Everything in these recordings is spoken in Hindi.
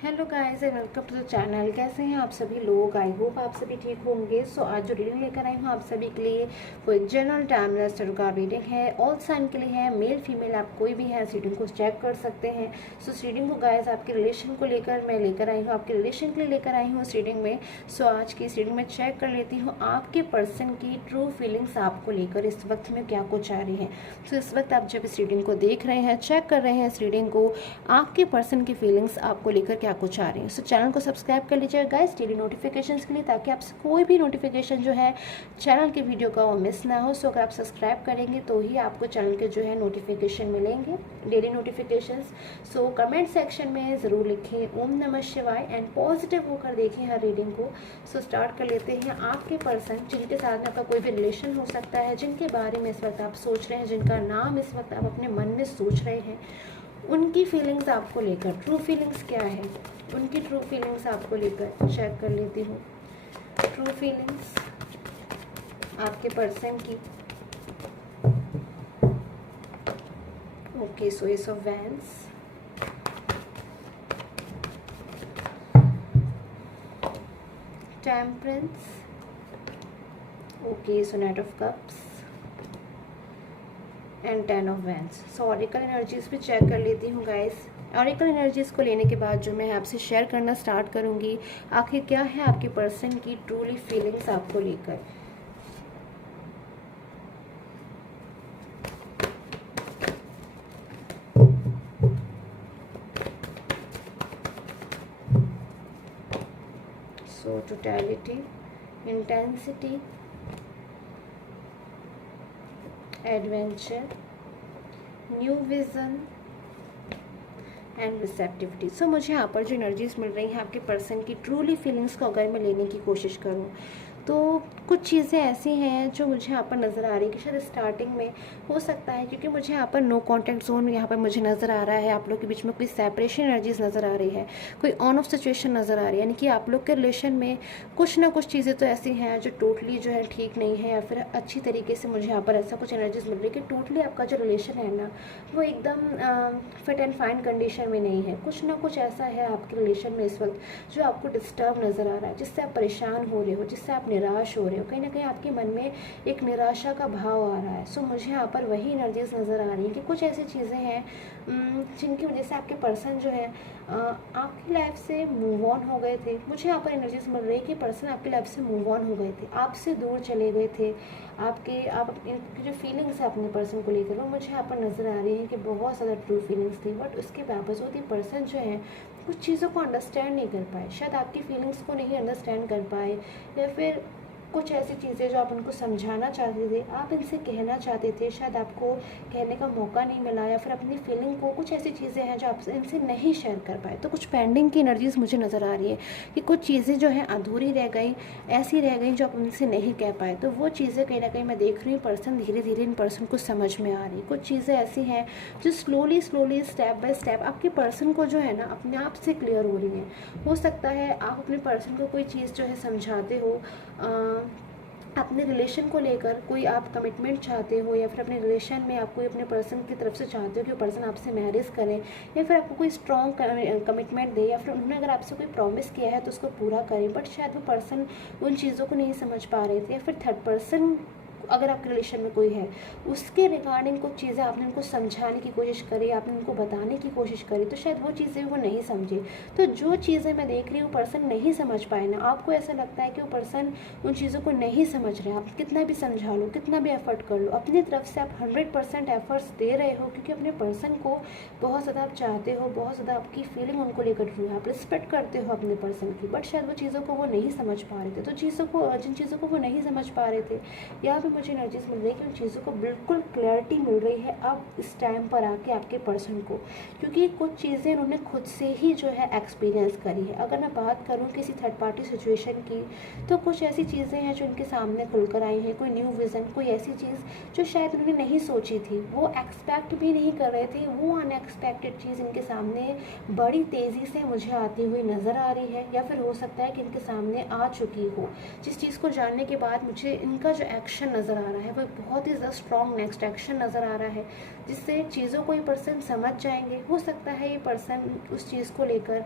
Hello guys and welcome to the channel. कैसे हैं आप सभी लोग? आई होप आप सभी ठीक होंगे। सो आज जो रीडिंग लेकर आई हूँ आप सभी के लिए वो एक जनरल टाइमलेस टारगेट का रीडिंग है। ऑल साइन के लिए है, मेल फीमेल आप कोई भी है इस रीडिंग को चेक कर सकते हैं। सो इस रीडिंग को गाइस आपके रिलेशन को लेकर मैं लेकर आई हूँ, आपके रिलेशन के लिए लेकर आई हूँ इस रीडिंग में। सो आज की इस रीडिंग में चेक कर लेती हूँ आपके पर्सन की ट्रू फीलिंग्स आपको लेकर इस वक्त में क्या कुछ आ रही है। सो इस वक्त आप जब इस रीडिंग को देख रहे हैं, चेक कर रहे हैं इस रीडिंग को, आपके पर्सन की फीलिंग्स आपको लेकर क्या कुछ आ रही है। सो चैनल को सब्सक्राइब कर लीजिएगा गाइस डेली नोटिफिकेशंस के लिए, ताकि आपसे कोई भी नोटिफिकेशन जो है चैनल के वीडियो का वो मिस ना हो। सो अगर आप सब्सक्राइब करेंगे तो ही आपको चैनल के जो है नोटिफिकेशन मिलेंगे, daily notifications. So comment section में ज़रूर लिखें ओम नमः शिवाय एंड पॉजिटिव होकर देखें हर रीडिंग को। सो स्टार्ट कर लेते हैं। आपके पर्सन जिनके साथ में आपका कोई भी रिलेशन हो सकता है, जिनके बारे में इस वक्त आप सोच रहे हैं, जिनका नाम इस वक्त आप अपने मन में सोच रहे हैं, उनकी फीलिंग्स आपको लेकर ट्रू फीलिंग्स क्या है, उनकी ट्रू फीलिंग्स आपको लेकर चेक कर लेती हूँ। ट्रू फीलिंग्स आपके पर्सन की। Okay, so ace of wands, temperance, okay, so knight of cups and 10 of wands. So oracle energies भी चेक कर लेती हूँ गाइस। ऑरिकल एनर्जीज को लेने के बाद जो मैं आपसे शेयर करना स्टार्ट करूँगी, आखिर क्या है आपके पर्सन की ट्रूली फीलिंग्स आपको लेकर। So totality, intensity, adventure, new vision and receptivity. So मुझे यहाँ पर जो एनर्जीज मिल रही हैं आपके पर्सन की ट्रूली फीलिंग्स को अगर मैं लेने की कोशिश करूँ तो कुछ चीज़ें ऐसी हैं जो मुझे यहाँ पर नज़र आ रही है कि शायद स्टार्टिंग में हो सकता है, क्योंकि मुझे यहाँ पर नो कॉन्टैक्ट जोन यहाँ पर मुझे नज़र आ रहा है। आप लोग के बीच में कोई सेपरेशन एनर्जीज नज़र आ रही है, कोई ऑन ऑफ सिचुएशन नज़र आ रही है, यानी कि आप लोग के रिलेशन में कुछ ना कुछ चीज़ें तो ऐसी हैं जो टोटली जो है ठीक नहीं है, या फिर अच्छी तरीके से मुझे यहाँ पर ऐसा कुछ एनर्जीज मिल रही है कि टोटली आपका जो रिलेशन है ना वो एकदम फिट एंड फाइन कंडीशन में नहीं है। कुछ ना कुछ ऐसा है आपके रिलेशन में इस वक्त जो आपको डिस्टर्ब नज़र आ रहा है, जिससे आप परेशान हो रहे हो, जिससे आप निराश हो रहे हो, कहीं ना कहीं आपके मन में एक निराशा का भाव आ रहा है। सो मुझे यहाँ पर वही एनर्जीज नज़र आ रही है कि कुछ ऐसी चीज़ें हैं जिनकी वजह से आपके पर्सन जो है आपकी लाइफ से मूव ऑन हो गए थे। मुझे यहाँ पर एनर्जीज मिल रही है कि पर्सन आपकी लाइफ से मूव ऑन हो गए थे, आपसे दूर चले गए थे। आप अपनी जो फीलिंग्स है अपने पर्सन को लेकर वो मुझे यहाँ पर नज़र आ रही है कि बहुत ज़्यादा ट्रू फीलिंग्स थी, बट उसके बावजूद ही पर्सन जो है कुछ चीज़ों को अंडरस्टैंड नहीं कर पाए, शायद आपकी फीलिंग्स को नहीं अंडरस्टैंड कर पाए, या फिर कुछ ऐसी चीज़ें जो आप उनको समझाना चाहते थे, आप इनसे कहना चाहते थे, शायद आपको कहने का मौका नहीं मिला, या फिर अपनी फीलिंग को कुछ ऐसी चीज़ें हैं जो आप इनसे नहीं शेयर कर पाए। तो कुछ पेंडिंग की एनर्जीज मुझे नज़र आ रही है कि कुछ चीज़ें जो हैं अधूरी रह गई, ऐसी रह गई जो आप उनसे नहीं कह पाए। तो वो चीज़ें कहीं ना कहीं मैं देख रही हूँ पर्सन धीरे धीरे इन पर्सन को समझ में आ रही। कुछ चीज़ें ऐसी हैं जो स्लोली स्टेप बाय स्टेप आपके पर्सन को जो है ना अपने आप से क्लियर हो रही हैं। हो सकता है आप अपने पर्सन को कोई चीज़ जो है समझाते हो, अपने रिलेशन को लेकर कोई आप कमिटमेंट चाहते हो, या फिर अपने रिलेशन में आप कोई अपने पर्सन की तरफ से चाहते हो कि वो पर्सन आपसे मैरिज करें, या फिर आपको कोई स्ट्रॉन्ग कमिटमेंट दे, या फिर उन्होंने अगर आपसे कोई प्रॉमिस किया है तो उसको पूरा करें, बट शायद वो पर्सन उन चीज़ों को नहीं समझ पा रहे थे। या फिर थर्ड पर्सन अगर आपके रिलेशन में कोई है उसके रिगार्डिंग कुछ चीज़ें आपने उनको समझाने की कोशिश करी, आपने उनको बताने की कोशिश करी, तो शायद वो चीज़ें वो नहीं समझे। तो जो चीज़ें मैं देख रही हूँ पर्सन नहीं समझ पाए ना, आपको ऐसा लगता है कि वो पर्सन उन चीज़ों को नहीं समझ रहे। आप कितना भी समझा लो, कितना भी एफर्ट कर लो, अपनी तरफ से आप 100% एफर्ट्स दे रहे हो, क्योंकि अपने पर्सन को बहुत ज़्यादा आप चाहते हो, बहुत ज़्यादा आपकी फीलिंग उनको लेकर ट्रू है, आप रिस्पेक्ट करते हो अपने पर्सन की, बट शायद वो चीज़ों को वो नहीं समझ पा रहे थे। तो जिन चीज़ों को वो नहीं समझ पा रहे थे, यहाँ पर मुझे एनर्जीज मिल रही है कि उन चीज़ों को बिल्कुल क्लैरिटी मिल रही है अब इस टाइम पर आके आपके पर्सन को, क्योंकि कुछ चीज़ें उन्होंने खुद से ही जो है एक्सपीरियंस करी है। अगर मैं बात करूँ किसी थर्ड पार्टी सिचुएशन की, तो कुछ ऐसी चीज़ें हैं जो उनके सामने खुलकर आई हैं, कोई न्यू विज़न, कोई ऐसी चीज़ जो शायद उन्होंने नहीं सोची थी, वो एक्सपेक्ट भी नहीं कर रहे थे, वो अनएक्सपेक्टेड चीज़ इनके सामने बड़ी तेज़ी से मुझे आती हुई नज़र आ रही है, या फिर हो सकता है कि इनके सामने आ चुकी हो, जिस चीज़ को जानने के बाद मुझे इनका जो एक्शन नज़र आ रहा है, वो बहुत ही ज़्यादा स्ट्रॉन्ग नेक्स्ट एक्शन नज़र आ रहा है, जिससे चीज़ों को ये पर्सन समझ जाएंगे। हो सकता है ये पर्सन उस चीज़ को लेकर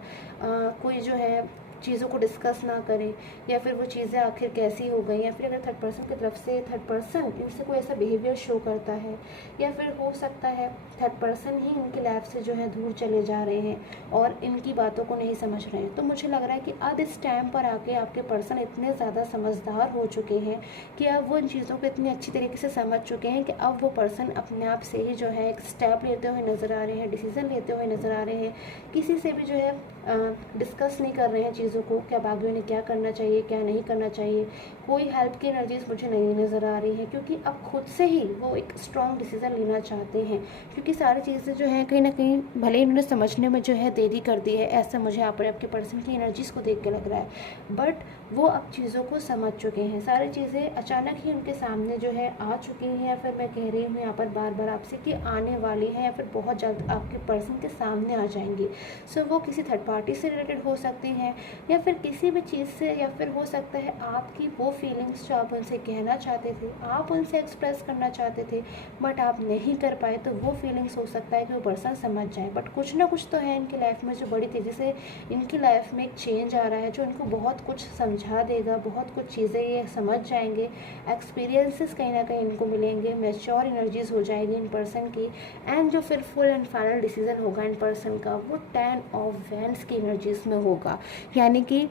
कोई जो है चीज़ों को डिस्कस ना करें, या फिर वो चीज़ें आखिर कैसी हो गई, या फिर अगर थर्ड पर्सन की तरफ से थर्ड पर्सन इनसे कोई ऐसा बिहेवियर शो करता है, या फिर हो सकता है थर्ड पर्सन ही इनकी लाइफ से जो है दूर चले जा रहे हैं और इनकी बातों को नहीं समझ रहे हैं। तो मुझे लग रहा है कि अब इस टाइम पर आके आपके पर्सन इतने ज़्यादा समझदार हो चुके हैं कि अब वो इन चीज़ों को इतनी अच्छी तरीके से समझ चुके हैं कि अब वो पर्सन अपने आप से ही जो है एक स्टेप लेते हुए नज़र आ रहे हैं, डिसीज़न लेते हुए नज़र आ रहे हैं, किसी से भी जो है डिस्कस नहीं कर रहे हैं चीज़ों को कि अब आगे उन्हें क्या करना चाहिए, क्या नहीं करना चाहिए। कोई हेल्प की एनर्जीज मुझे नहीं नज़र आ रही है, क्योंकि अब खुद से ही वो एक स्ट्रॉन्ग डिसीज़न लेना चाहते हैं, क्योंकि सारी चीज़ें जो है कहीं ना कहीं भले ही उन्होंने समझने में जो है देरी कर दी है, ऐसा मुझे यहाँ पर आपके पर्सन की एनर्जीज़ को देख के लग रहा है। बट वो अब चीज़ों को समझ चुके हैं, सारी चीज़ें अचानक ही उनके सामने जो है आ चुकी हैं, या फिर मैं कह रही हूँ यहाँ पर बार बार आपसे कि आने वाली हैं, या फिर बहुत जल्द आपके पर्सन के सामने आ जाएंगी। सो वो किसी थर्ड पार्टी से रिलेटेड हो सकती हैं, या फिर किसी भी चीज़ से, या फिर हो सकता है आपकी वो फीलिंग्स जो आप उनसे कहना चाहते थे, आप उनसे एक्सप्रेस करना चाहते थे बट आप नहीं कर पाए, तो वो फीलिंग्स हो सकता है कि वो पर्सन समझ जाए। बट कुछ ना कुछ तो है इनकी लाइफ में जो बड़ी तेज़ी से इनकी लाइफ में एक चेंज आ रहा है, जो इनको बहुत कुछ समझा देगा, बहुत कुछ चीज़ें ये समझ जाएंगे, एक्सपीरियंसेस कहीं ना कहीं इनको मिलेंगे, मैच्योर एनर्जीज हो जाएगी इन पर्सन की, एंड जो फिर फुल एंड फाइनल डिसीजन होगा इन पर्सन का वो 10 ऑफ वैंड्स की एनर्जीज में होगा। यानी कि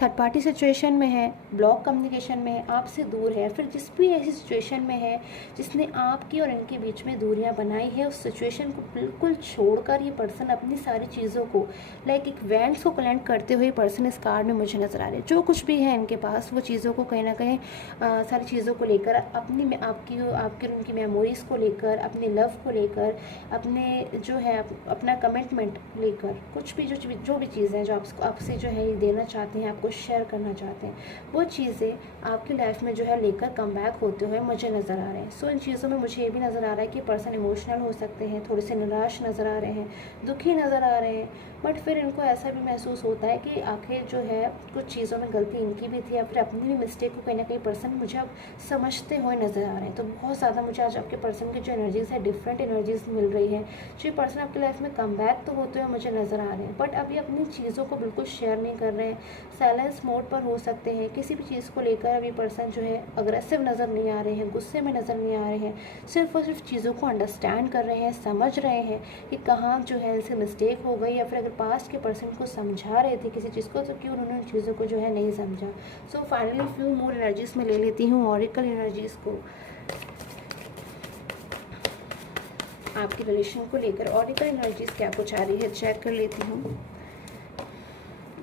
थर्ड पार्टी सिचुएशन में है, ब्लॉक कम्युनिकेशन में है, आपसे दूर है, फिर जिस भी ऐसी सिचुएशन में है जिसने आपकी और इनके बीच में दूरियां बनाई है, उस सिचुएशन को बिल्कुल छोड़कर ये पर्सन अपनी सारी चीज़ों को लाइक एक वैंड्स को कलेक्ट करते हुए पर्सन इस कार्ड में मुझे नज़र आ रहे हैं। जो कुछ भी है इनके पास वो चीज़ों को कहीं ना कहीं सारी चीज़ों को लेकर आपकी और उनकी मेमोरीज़ को लेकर, अपने लव को लेकर, अपने जो है अपना कमिटमेंट लेकर, कुछ भी जो भी चीज़ें जो आपसे जो है ये देना चाहते हैं, आपको शेयर करना चाहते हैं, वो चीज़ें आपकी लाइफ में जो है लेकर कम बैक होते हुए मुझे नज़र आ रहे हैं। सो इन चीज़ों में मुझे ये भी नज़र आ रहा है कि पर्सन इमोशनल हो सकते हैं, थोड़े से निराश नज़र आ रहे हैं, दुखी नज़र आ रहे हैं, बट फिर इनको ऐसा भी महसूस होता है कि आखिर जो है कुछ चीज़ों में गलती इनकी भी थी, या फिर अपनी भी मिस्टेक को कहीं ना कहीं पर्सन मुझे अब समझते हुए नज़र आ रहे हैं। तो बहुत ज़्यादा मुझे आज आपके पर्सन की जो एनर्जीज़ है डिफरेंट एनर्जीज मिल रही है, जो पर्सन आपकी लाइफ में कम बैक तो होते हुए मुझे नज़र आ रहे हैं, बट अभी अपनी चीज़ों को बिल्कुल शेयर नहीं कर रहे हैं, साइलेंस मोड पर हो सकते हैं। किसी भी चीज़ को लेकर अभी पर्सन जो है अग्रेसिव नज़र नहीं आ रहे हैं, गुस्से में नज़र नहीं आ रहे हैं, सिर्फ और सिर्फ चीज़ों को अंडरस्टैंड कर रहे हैं, समझ रहे हैं कि कहाँ जो है इनसे मिस्टेक हो गई, या फिर अगर पास्ट के पर्सन को समझा रहे थे किसी चीज़ को तो क्यों उन्होंने उन चीज़ों को जो है नहीं समझा। So finally few more energies में ले लेती हूँ ऑरिकल एनर्जीज़ को आपकी रिलेशन को लेकर। ऑरिकल एनर्जीज क्या कुछ आ रही है चेक कर लेती हूँ।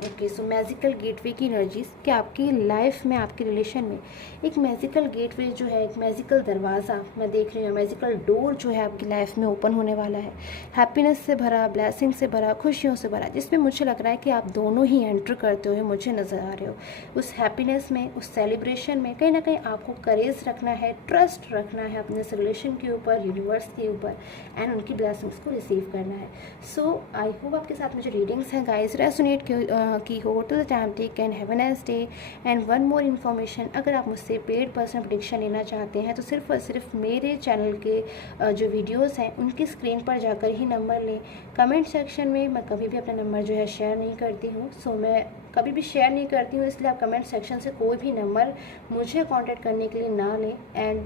ओके, सो मैजिकल गेटवे की एनर्जीज कि आपकी लाइफ में, आपके रिलेशन में एक मैजिकल गेटवे जो है, एक मैजिकल दरवाज़ा मैं देख रही हूँ, मैजिकल डोर जो है आपकी लाइफ में ओपन होने वाला है, हैप्पीनेस से भरा, ब्लेसिंग से भरा, खुशियों से भरा, जिसमें मुझे लग रहा है कि आप दोनों ही एंटर करते हुए मुझे नज़र आ रहे हो। उस हैप्पीनेस में, उस सेलिब्रेशन में कहीं ना कहीं आपको करेज रखना है, ट्रस्ट रखना है अपने रिलेशन के ऊपर, यूनिवर्स के ऊपर, एंड उनकी ब्लेसिंग्स को रिसीव करना है। सो आई होप आपके साथ मुझे रीडिंग्स हैं गाइस, रेजोनेट की हो till the time take and have a nice day. And one more information, अगर आप मुझसे पेड पर्सनल प्रेडिक्शन लेना चाहते हैं तो सिर्फ और सिर्फ मेरे चैनल के जो वीडियोस हैं उनकी स्क्रीन पर जाकर ही नंबर लें। कमेंट सेक्शन में मैं कभी भी अपना नंबर जो है शेयर नहीं करती हूँ, सो मैं कभी भी शेयर नहीं करती हूँ, इसलिए आप कमेंट सेक्शन से कोई भी नंबर मुझे कांटेक्ट करने के लिए ना लें। एंड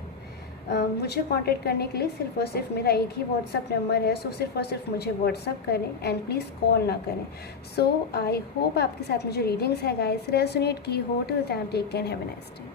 मुझे कांटेक्ट करने के लिए सिर्फ और सिर्फ मेरा एक ही व्हाट्सअप नंबर है, सो सिर्फ और सिर्फ मुझे व्हाट्सअप करें एंड प्लीज़ कॉल ना करें। सो आई होप आपके साथ मुझे रीडिंग्स है गाइस, रेजोनेट की हो till time take care, have a nice day.